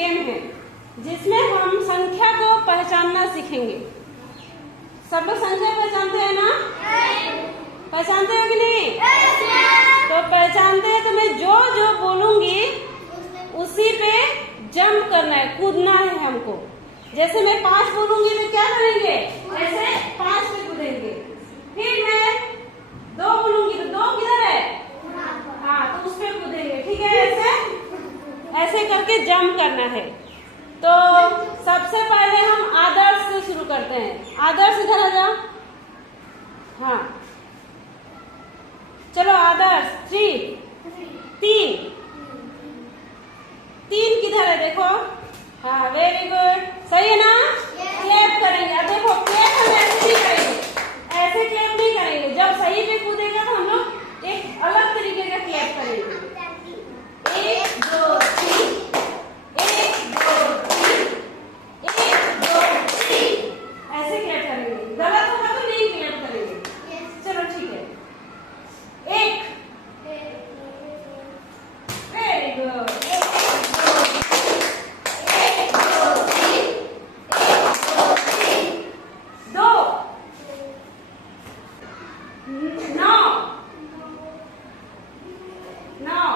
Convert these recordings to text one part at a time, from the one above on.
Game है जिसमें हम संख्या को पहचानना सीखेंगे। सब लोग संख्या पहचानते हैं ना? पहचानते हो कि नहीं? तो पहचानते हैं तो मैं जो जो बोलूंगी उसी पे जंप करना है, कूदना है हमको। जैसे मैं 5 बोलूंगी तो क्या करेंगे? ऐसे 5 पे कूदेंगे। फिर मैं 2 बोलूंगी तो 2 किधर है? हाँ, तो उस पे कूदेंगे। ठीक है, ऐसे करके जंप करना है। तो सबसे पहले हम आदर्श से शुरू करते हैं। आदर्श इधर आ जा। हाँ, चलो आदर्श 3 किधर है देखो। हाँ, वेरी गुड, सही है ना? क्लैप करेंगे। अब देखो, क्लैप हम ऐसे नहीं करेंगे, ऐसे क्लैप नहीं करेंगे। जब सही पे कूदेगा तो हम लोग एक अलग तरीके का क्लैप करेंगे। 1 2 3, 1 2 3, 1 2 3, ऐसे क्लैप करेंगे। गलत होगा तो नहीं क्लैप करेंगे। चलो ठीक है। 1, वेरी गुड, 9।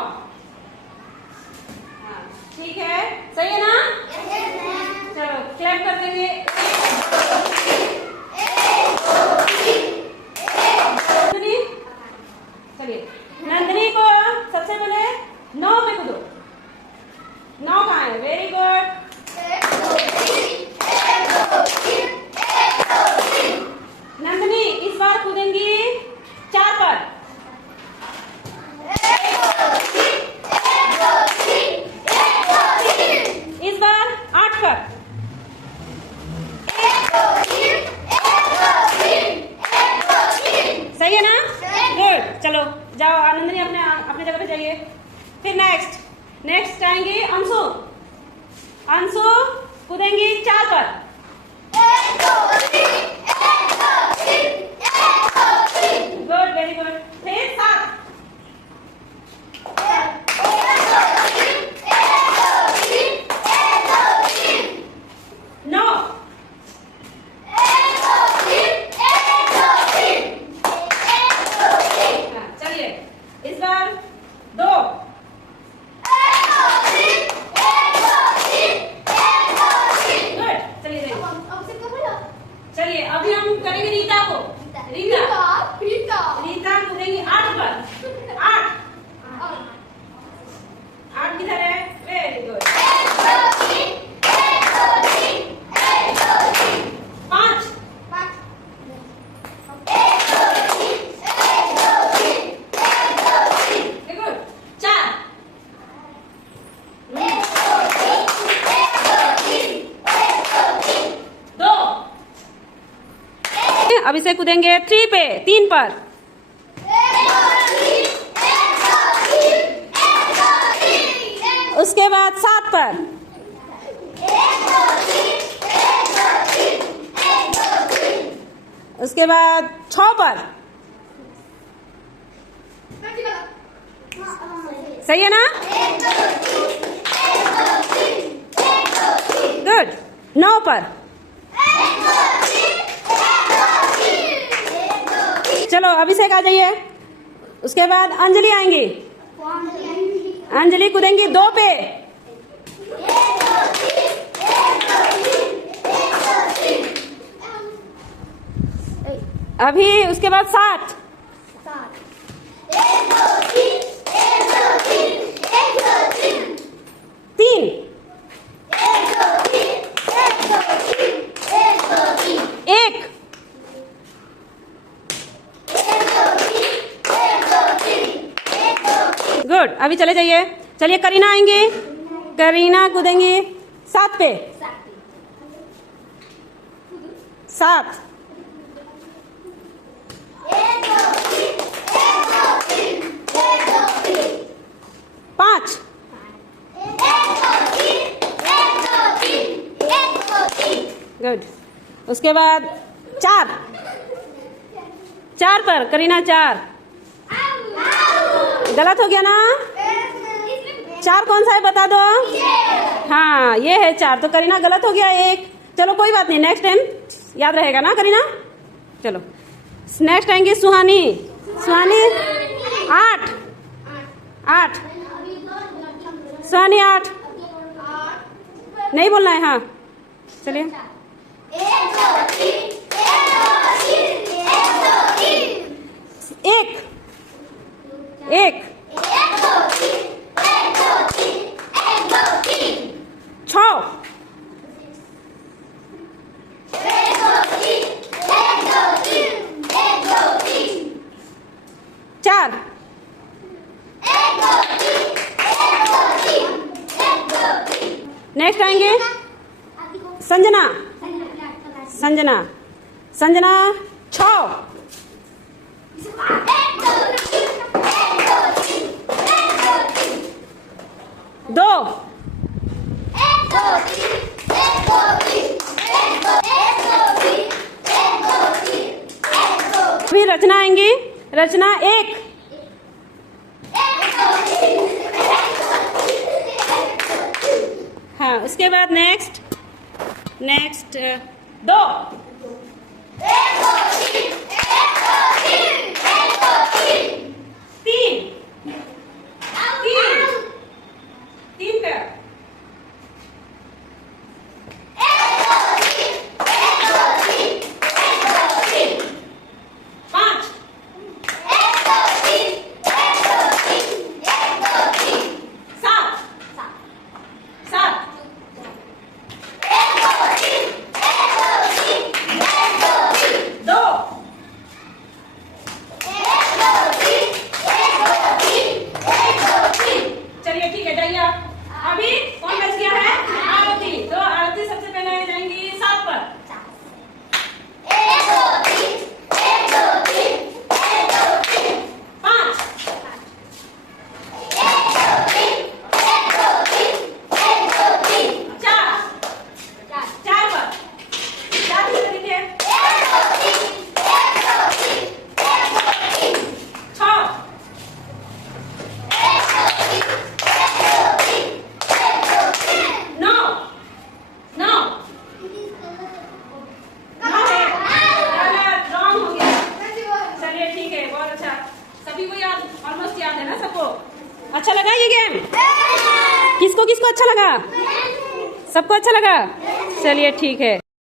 ठीक है, सही है ना? चलो क्लैप कर देंगे। नंदिनी, चलिए नंदिनी को सबसे पहले 9 पे कूदो। 9 कहाँ है? Very good. नंदिनी इस बार कूदेंगी 4 पर। इस बार 8 पर। सही है ना? गुड। चलो जाओ आनंदनी, अपने जगह पे जाइए। फिर नेक्स्ट आएंगे अंशु। अंशु कूदेंगी 4 पर। Good, very good. फिर 7। 9। चलिए इस बार 2। गुड, चलिए अभी हम करेंगे रीता को। रीता कूदेंगी 8 पर। 8 किधर है? Very good. 5। गुड। 4। अब इसे कूदेंगे 3 पर। उसके बाद 7 पर। उसके बाद 6 पर। सही है ना? गुड। 9 पर। चलो अभिषेक आ जाइए। उसके बाद अंजलि आएंगी। अंजलि कूदेंगी 2 पे। अभी उसके बाद 7। 3। 1। गुड, अभी चले जाइए। चलिए करीना आएंगी। करीना कूदेंगी 7 पे। 7। 5। गुड। उसके बाद 4 पर करीना 4। गलत हो गया ना? 4 कौन सा है बता दो। हाँ हाँ ये है 4, तो करीना गलत हो गया 1। चलो कोई बात नहीं, नेक्स्ट टाइम याद रहेगा ना करीना। चलो नेक्स्ट आएंगे सुहानी। सुहानी 8 सुहानी 8 नहीं बोलना है। हाँ चलिए 1 6 4 नेक्स्ट आएंगे संजना। संजना 6 2 फिर रचना आएंगी। रचना 1 हाँ उसके बाद नेक्स्ट 2 3 पे 5 7 2 चलिए ठीक है जाइए आप। अभी कौन बच गया है? आरती। तो आरती सबसे पहले जाएंगी 7 पर। 5 4 पर 4 लिखिए। 6 9 रॉन्ग हो गया। चलिए ठीक है बहुत अच्छा। सभी को याद ऑलमोस्ट याद है ना सबको? अच्छा लगा ये गेम? किसको किसको अच्छा लगा? सबको अच्छा लगा? चलिए ठीक है।